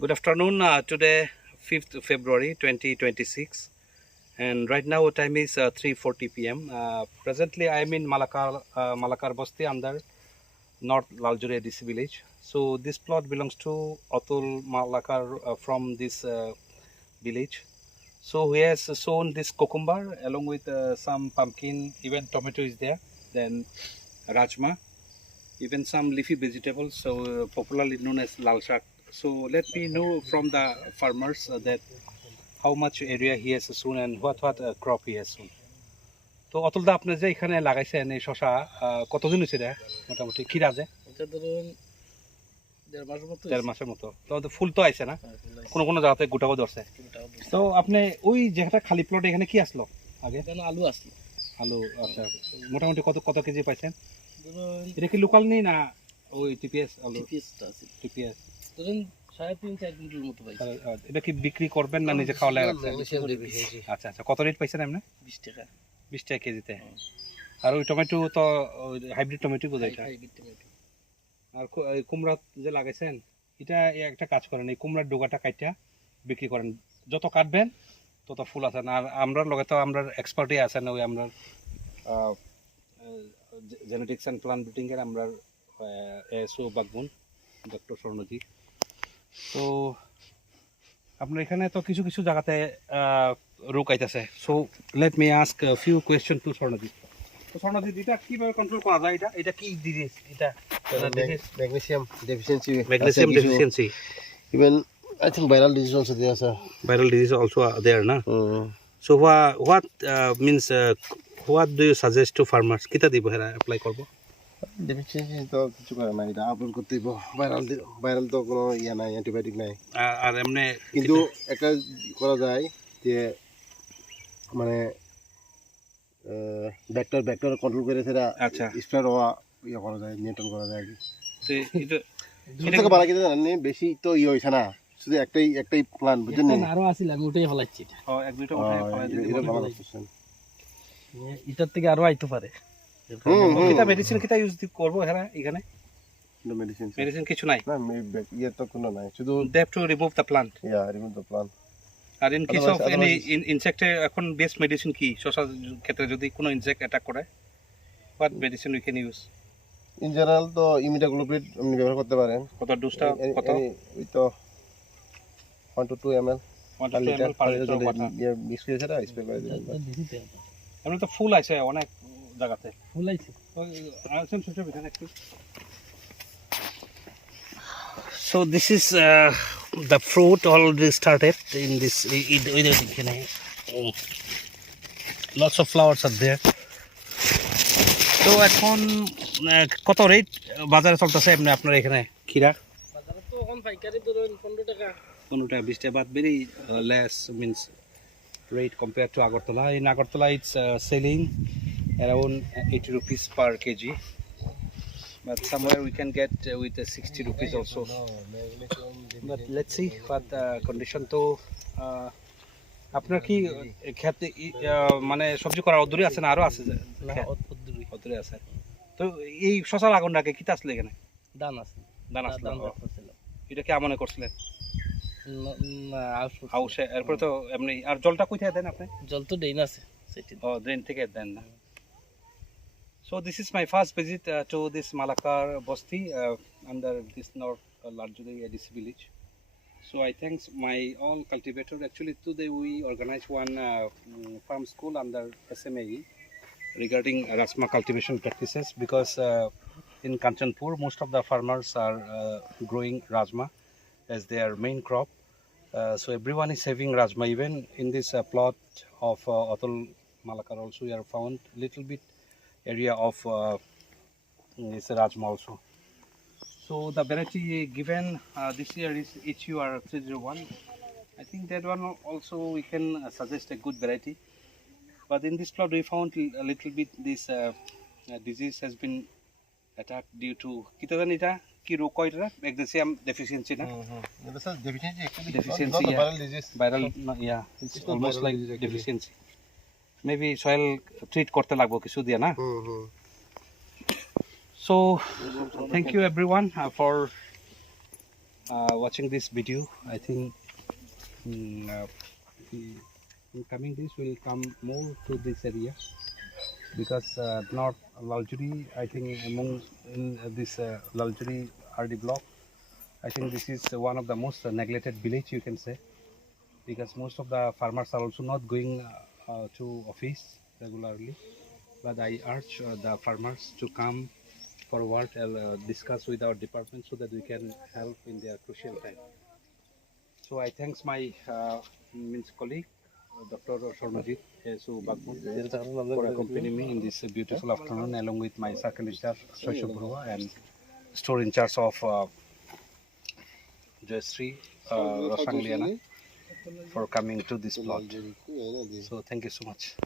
Good afternoon. Today, 5th February 2026, and right now time is 3:40 p.m. Presently, I am in Malakar Basti under North Laljuri DC village. So this plot belongs to Atul Malakar from this village. So he has sown this cucumber along with some pumpkin, even tomato is there. Then rajma, even some leafy vegetables, so popularly known as lal shak. So let me know from the farmers that how much area he has sown and what crop he has sown. তো অতুল দা আপনি যে এখানে লাগাইছেন এই শশা কতদিন হয়েছে রে মোটামুটি খিরা যে এটা ধরুন 1.5 মাসের মতো 1.5 মাসের মতো তো ফুল তো আইছে না কোন কোন জায়গাতে গোটাও ধরছে তো আপনি ওই যেটা খালি প্লট এখানে কি আসলো আগে এখানে আলু আসলো আলু আচ্ছা মোটামুটি কত কত কেজি পাইছেন ধরুন এটা কি লোকাল নেই না ওই টিপিএস আলু টিপিএসটা আছে টিপিএস ধরুন 3.5-4 কুইন্টাল মতো পাইছি এটা কি বিক্রি করবেন না নিজে খাওয়া লাগে আচ্ছা আচ্ছা কত রেট পাইছেন আপনি 20 টাকা 20 টাকা কেজিতে আর ওই টমেটো তো হাইব্রিড টমেটো বোঝাই এটা আর কুমড়া যে লাগাইছেন এটা একটা কাজ করেন এই কুমড়ার ডোগাটা কাইটা বিক্রি করেন যত কাটবেন তত ফুল আছে আর আমরা লগে তো আমরা এক্সপার্টই আছেন ওই আমরা জেনেটিক্স অ্যান্ড প্লান্ট ব্রিডিং এর আমরা এসও বাগবুন ডক্টর স্বর্ণজি তো আপনার এখানে তো কিছু কিছু জায়গাতে রোগ আইতাছে so let me ask few question to Swarnaji তো স্বর্ণজি এটা কিভাবে কন্ট্রোল করা যায় এটা কি ডিজিজ এটা magnesium deficiency even I think viral disease also there sir. Viral disease also are there na so what means what do you suggest to farmers kita dibo hera apply korbo deficiency to kichu kora na এটা upload করতে দিব viral তো কোনো ইয়া নাই antibiotic নাই আর এমনি কিন্তু একটা করা যায় যে মানে ব্যাকটেরিয়া কন্ট্রোল করে সেটা আচ্ছা স্প্রে হওয়া ইয়া করা যায় নিয়ন্ত্রণ করা যায় তো এটা সবথেকে ভালো কিছু জানেন বেশি তো ইয়ে হইছে না শুধু একটাই প্ল্যান বুঝছেন না আরো আছিল আমি ওটাই ফলাচ্ছি এটা এক দুইটা উঠাই ফলাই দিতে এটা ভালো করছেন এটার থেকে আরো আইতে পারে কিটা মেডিসিন কিটা ইউজ করব হেরা এখানে নো মেডিসিন মেডিসিন কিছু নাই না ইয়ে তো কোনো নাই শুধু they have to remove the plant yeah remove the plant আর in case of any insect এখন বেস্ট মেডিসিন কি শসা ক্ষেত্রে যদি কোনো ইনসেক্ট অ্যাটাক করে what medicine we can use in general তো ইমিডাক্লোপ্রিড আপনি ব্যবহার করতে পারেন কত ডোজটা কত ওই তো 1 to 2 ml 1 to 2 ml per litre water mix করে সেটা স্প্রে করে দিবেন এমনি তো ফুল আছে অনেক জায়গাতে ফুল আইছে আসেন ছোট বিধান একটু so this is the fruit already started in this lots of flowers are there তো এখন কত রেট বাজারে চলতেছে এমনি আপনার এখানে খিরা বাজারে তো এখন পাইকারি ধরুন 15 টাকা 15 টাকা 20 টাকা but very less means rate compared to Agartala. In Agartala it's selling around 80 rupees per kg but somewhere we can get with 60 rupees also but let's see what condition to আপনার কি খেতে মানে সবজি করার অদূরে আছে না আরো আছে অদূরে আছে তো এই শশা লাগানোর আগে কি আসলে এখানে দান আছে দান আসলে এটা কি মনে করছিলেন হাউসে এরপরে তো এমনি আর জলটা কই থেকে দেন আপনি জল তো ড্রেন আছে সেটি ও ড্রেন থেকে দেন না so this is my first visit to this Malakar Basti under this North Laljuri ADC village. So I thanks my all cultivator. Actually today we organized one farm school under SMAE regarding Rasma cultivation practices because in Kanchanpur most of the farmers are growing Rajma as their main crop. So everyone is having Rajma. Even in this plot of Atul Malakar also we are found little bit area of this Rajma also. So the variety given this year is HUR 301. I think that one also we can suggest a good variety. But in this plot we found a little bit this disease has been attacked due to kita janita ki rog koi eta magnesium deficiency na এটা sir deficiency actually deficiency not viral disease viral yeah it's almost like deficiency maybe soil treat korte lagbo kichu dia na so thank you everyone for watching this video. I think in coming days we will come more to this area because North Laljuri, I think among in this Laljuri RD block, I think this is one of the most neglected village you can say, because most of the farmers are also not going to office regularly. But I urge the farmers to come forward and discuss with our department so that we can help in their crucial time. So I thanks my colleague, Dr. Swarnajit Su Bagmun, for accompanying me in this beautiful afternoon, along with my circle incharge, Shosha Burua, and store in charge of Jayasri Rosangliana, for coming to this plot. So thank you so much.